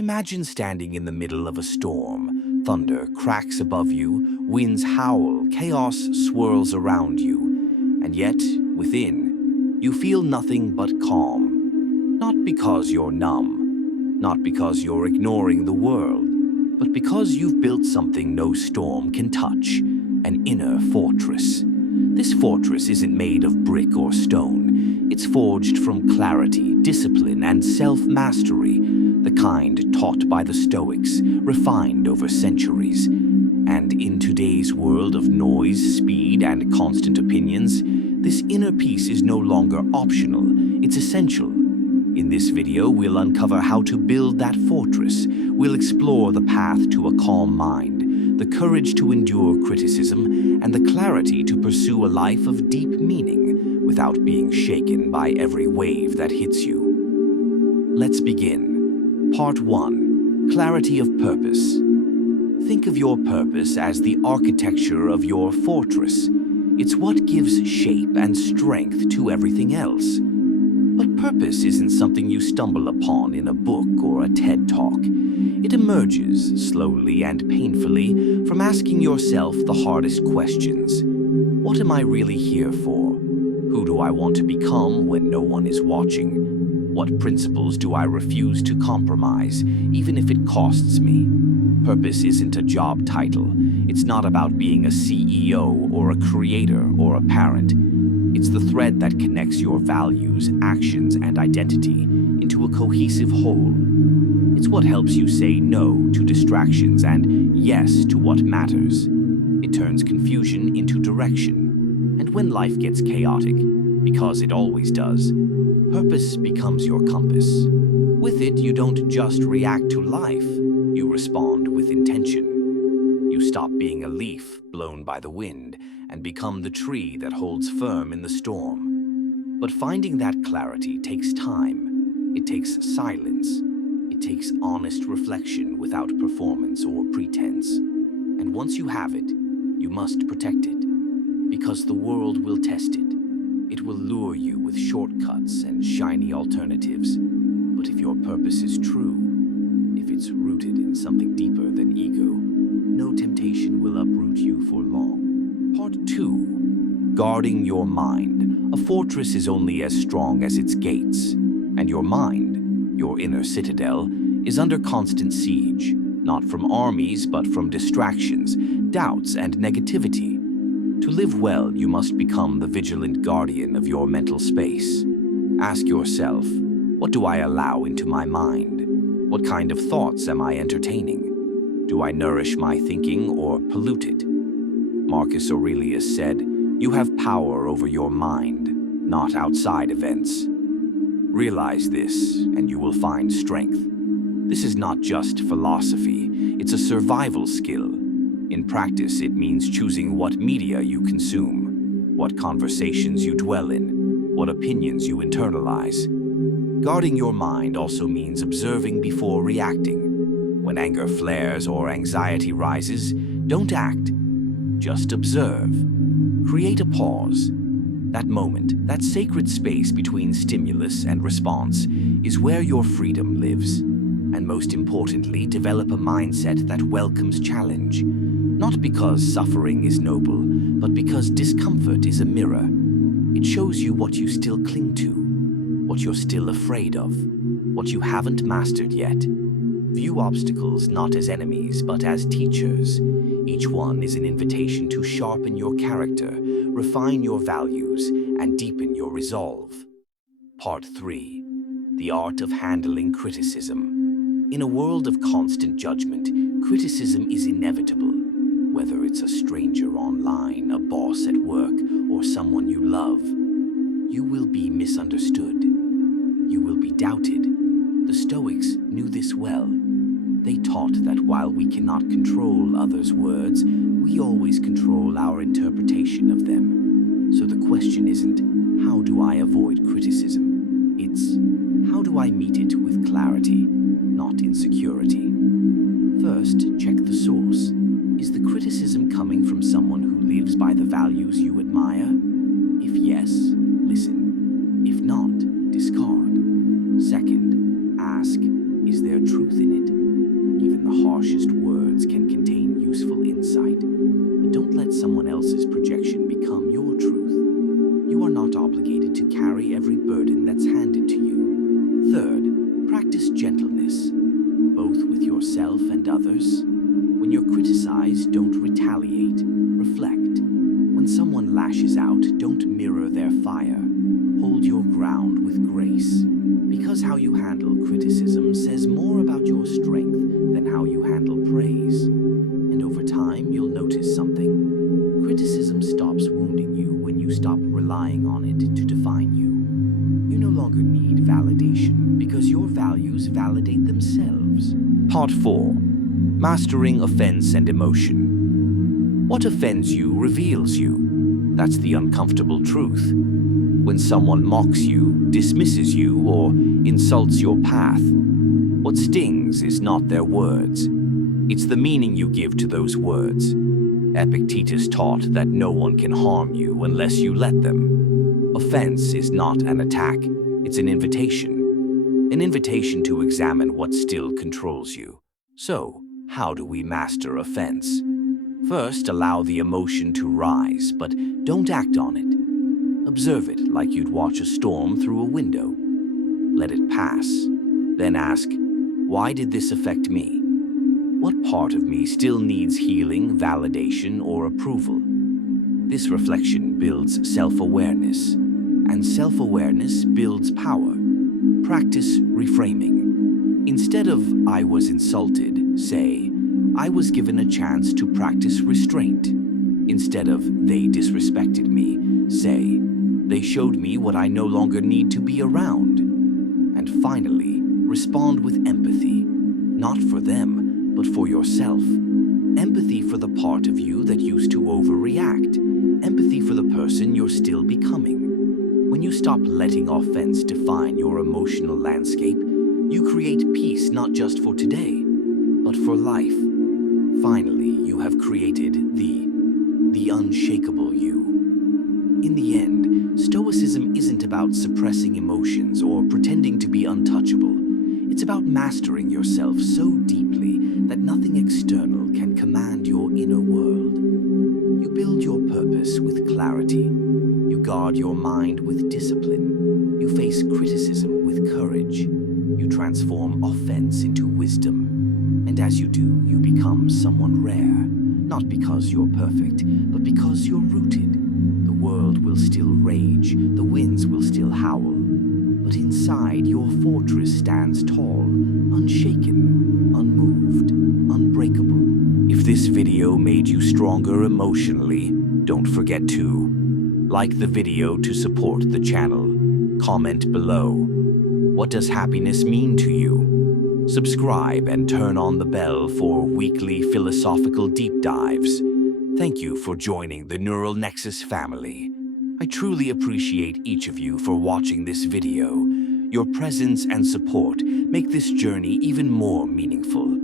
Imagine standing in the middle of a storm. Thunder cracks above you, winds howl, chaos swirls around you, and yet, within, you feel nothing but calm. Not because you're numb, not because you're ignoring the world, but because you've built something no storm can touch, an inner fortress. This fortress isn't made of brick or stone. It's forged from clarity, discipline, and self-mastery, the kind taught by the Stoics, refined over centuries. And in today's world of noise, speed, and constant opinions, this inner peace is no longer optional, it's essential. In this video, we'll uncover how to build that fortress. We'll explore the path to a calm mind, the courage to endure criticism, and the clarity to pursue a life of deep meaning without being shaken by every wave that hits you. Let's begin. Part 1. Clarity of purpose. Think of your purpose as the architecture of your fortress. It's what gives shape and strength to everything else. But purpose isn't something you stumble upon in a book or a TED Talk. It emerges, slowly and painfully, from asking yourself the hardest questions. What am I really here for? Who do I want to become when no one is watching? What principles do I refuse to compromise, even if it costs me? Purpose isn't a job title. It's not about being a CEO or a creator or a parent. It's the thread that connects your values, actions, and identity into a cohesive whole. It's what helps you say no to distractions and yes to what matters. It turns confusion into direction. And when life gets chaotic, because it always does, purpose becomes your compass. With it, you don't just react to life, you respond with intention. You stop being a leaf blown by the wind and become the tree that holds firm in the storm. But finding that clarity takes time. It takes silence. It takes honest reflection without performance or pretense. And once you have it, you must protect it, because the world will test it. It will lure you with shortcuts and shiny alternatives. But if your purpose is true, if it's rooted in something deeper than ego, no temptation will uproot you for long. Part 2. Guarding your mind. A fortress is only as strong as its gates, and your mind, your inner citadel, is under constant siege, not from armies but from distractions, doubts, and negativity. To live well, you must become the vigilant guardian of your mental space. Ask yourself, what do I allow into my mind? What kind of thoughts am I entertaining? Do I nourish my thinking or pollute it? Marcus Aurelius said, "You have power over your mind, not outside events." Realize this, and you will find strength. This is not just philosophy, it's a survival skill. In practice, it means choosing what media you consume, what conversations you dwell in, what opinions you internalize. Guarding your mind also means observing before reacting. When anger flares or anxiety rises, don't act. Just observe. Create a pause. That moment, that sacred space between stimulus and response, is where your freedom lives. And most importantly, develop a mindset that welcomes challenge. Not because suffering is noble, but because discomfort is a mirror. It shows you what you still cling to, what you're still afraid of, what you haven't mastered yet. View obstacles not as enemies, but as teachers. Each one is an invitation to sharpen your character, refine your values, and deepen your resolve. Part 3. The art of handling criticism. In a world of constant judgment, criticism is inevitable. Whether it's a stranger online, a boss at work, or someone you love, you will be misunderstood. You will be doubted. The Stoics knew this well. They taught that while we cannot control others' words, we always control our interpretation of them. So the question isn't, how do I avoid criticism? It's, how do I meet it with clarity, not insecurity? First, check the source. Is the criticism coming from someone who lives by the values you admire? If yes, listen. If not, discard. Second, ask, Is there truth in it? Even the harshest words can contain useful insight. But don't let someone else's projection become your truth. You are not obligated to carry every burden that's handed to you. Third, practice gentleness, both with yourself and others. When you're criticized, don't retaliate. Reflect. When someone lashes out, don't mirror their fire. Hold your ground with grace. Because how you handle criticism says more about your strength than how you handle praise. And over time, you'll notice something. Criticism stops wounding you when you stop relying on it to define you. You no longer need validation because your values validate themselves. Part 4. Mastering offense and emotion. What offends you reveals you. That's the uncomfortable truth. When someone mocks you, dismisses you, or insults your path, what stings is not their words. It's the meaning you give to those words. Epictetus taught that no one can harm you unless you let them. Offense is not an attack, it's an invitation. An invitation to examine what still controls you. So, how do we master offense? First, allow the emotion to rise, but don't act on it. Observe it like you'd watch a storm through a window. Let it pass. Then ask, why did this affect me? What part of me still needs healing, validation, or approval? This reflection builds self-awareness, and self-awareness builds power. Practice reframing. Instead of, I was insulted, say, I was given a chance to practice restraint. Instead of, they disrespected me, say, they showed me what I no longer need to be around. And finally, respond with empathy, not for them, but for yourself. Empathy for the part of you that used to overreact. Empathy for the person you're still becoming. When you stop letting offense define your emotional landscape, you create peace not just for today, but for life. Finally, you have created the unshakable you. In the end, Stoicism isn't about suppressing emotions or pretending to be untouchable. It's about mastering yourself so deeply that nothing external can command your inner world. You build your purpose with clarity. You guard your mind with discipline. You face criticism with courage. You transform offense into wisdom. And as you do, you become someone rare, not because you're perfect, but because you're rooted. The world will still rage, the winds will still howl, but inside your fortress stands tall, unshaken, unmoved, unbreakable. If this video made you stronger emotionally, don't forget to like the video to support the channel. Comment below. What does happiness mean to you? Subscribe and turn on the bell for weekly philosophical deep dives. Thank you for joining the Neural Nexus family. I truly appreciate each of you for watching this video. Your presence and support make this journey even more meaningful.